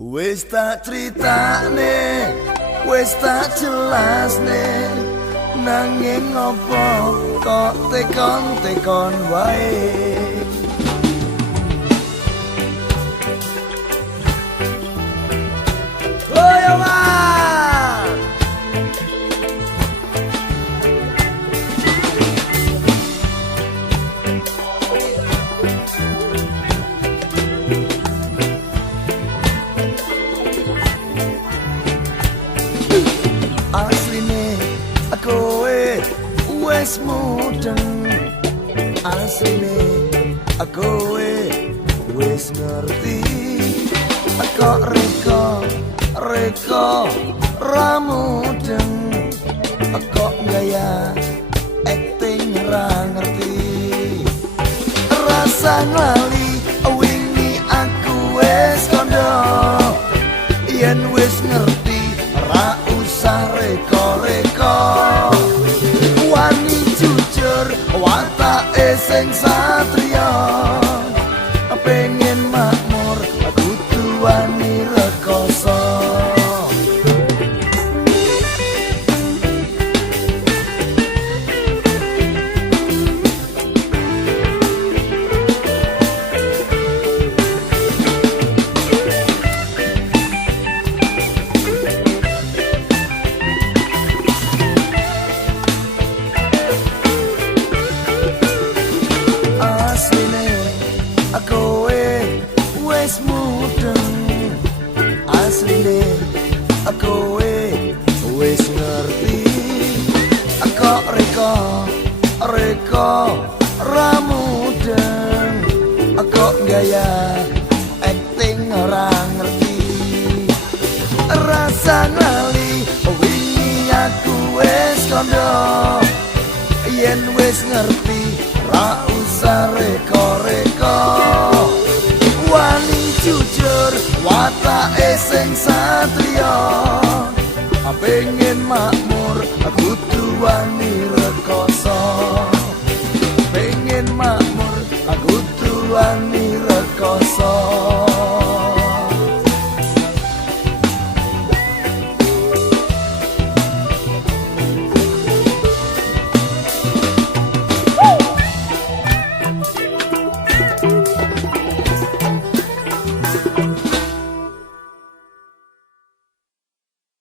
Wis tak critakne, wis tak jelasne, nanging ngopo kok tekon-tekon wae. Asline kowe wis mudeng, asline kowe wis ngerti, kok reko ra mudeng, kok gaya acting ra ngerti, rasa nglali wingi aku wis kondo, yen wis ngerti ra usah reko-reko, wani jujur watake sing satriya, pengen makmur kudu wani rekoso. Kowe wis mudeng, asline kowe wis ngerti, kok reko ra mudeng, kok gaya acting ora ngerti, rasa ngali wingi aku wis kondo, yen wis ngerti ra usah reko.